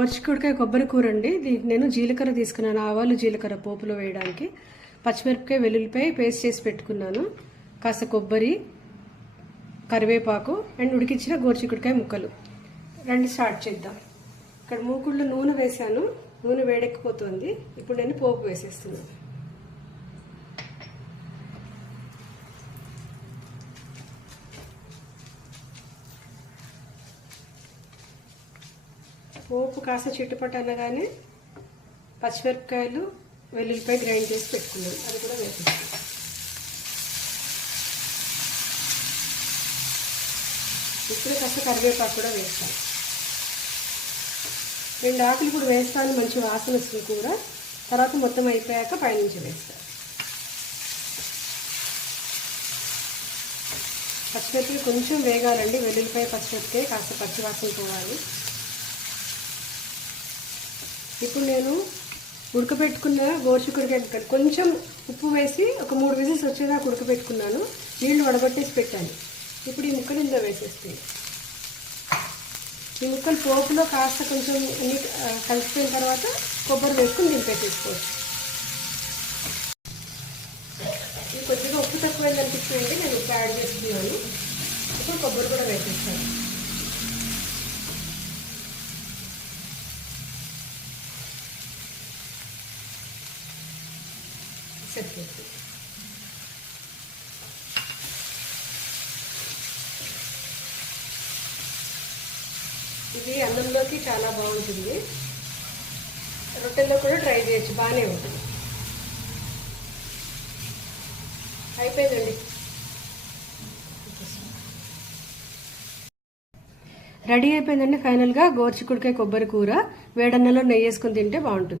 గోరుచిక్కుడుకాయ కొబ్బరి కూర అండి. దీనికి నేను జీలకర్ర తీసుకున్నాను, ఆవాలు జీలకర్ర పోపులో వేయడానికి. పచ్చిమిరపకాయ వెల్లుల్లిపాయ పేస్ట్ చేసి పెట్టుకున్నాను, కాస్త కొబ్బరి, కరివేపాకు అండ్ ఉడికించిన గోరుచిక్కుడుకాయ ముక్కలు. రండి స్టార్ట్ చేద్దాం. ఇక్కడ మూకుళ్ళు నూనె వేసాను, నూనె వేడెక్కిపోతుంది. ఇప్పుడు నేను పోపు వేసేస్తున్నాను. పోపు కాస్త చిట్టుపట్టు అనగానే పచ్చిమిరపకాయలు వెల్లుల్లిపాయ గ్రైండ్ చేసి పెట్టుకున్నాను, అది కూడా వేసేస్తాను. ఇప్పుడు కాస్త కరివేపాకు కూడా వేస్తాను. 2 ఆకులు కూడా వేస్తాను, మంచి వాసన వస్తుంది కూర. తర్వాత మొత్తం అయిపోయాక పైనుంచి వేస్తాను. పచ్చిమిరపకాయ కొంచెం వేగాలండి, వెల్లుల్లిపాయ పచ్చిమిరపకాయ కాస్త పచ్చివాసన పోవాలి. ఇప్పుడు నేను ఉడకబెట్టుకున్న గోరుచిక్కుడుకాయ కొంచెం ఉప్పు వేసి ఒక 3 విజిల్స్ వచ్చేదాకా ఉడకబెట్టుకున్నాను. నీళ్లు వడగొట్టేసి పెట్టాను. ఇప్పుడు ఈ ముక్కలు ఇందులో వేసేస్తాను. ఈ ముక్కలు పోపులో కాస్త కొంచెం కలిసిపోయిన తర్వాత కొబ్బరి వేసుకుని దింపేసేసుకోవచ్చు. ఇది కొద్దిగా ఉప్పు తక్కువైంది అనిపిస్తుంది, నేను ఉప్పు యాడ్ చేసుకున్నాను. ఇప్పుడు కొబ్బరి కూడా వేసేస్తాను. ఇది అన్నంలోకి చాలా బాగుంటుంది, రొట్టెల్లో కూడా ట్రై చేయొచ్చు, బాగానే ఉంటుంది. అయిపోయిందండి. రెడీ అయిపోయిందండి ఫైనల్గా గోరుచిక్కుడుకాయ కొబ్బరి కూర. వేడన్నంలో నెయ్యి వేసుకొని తింటే బాగుంటుంది.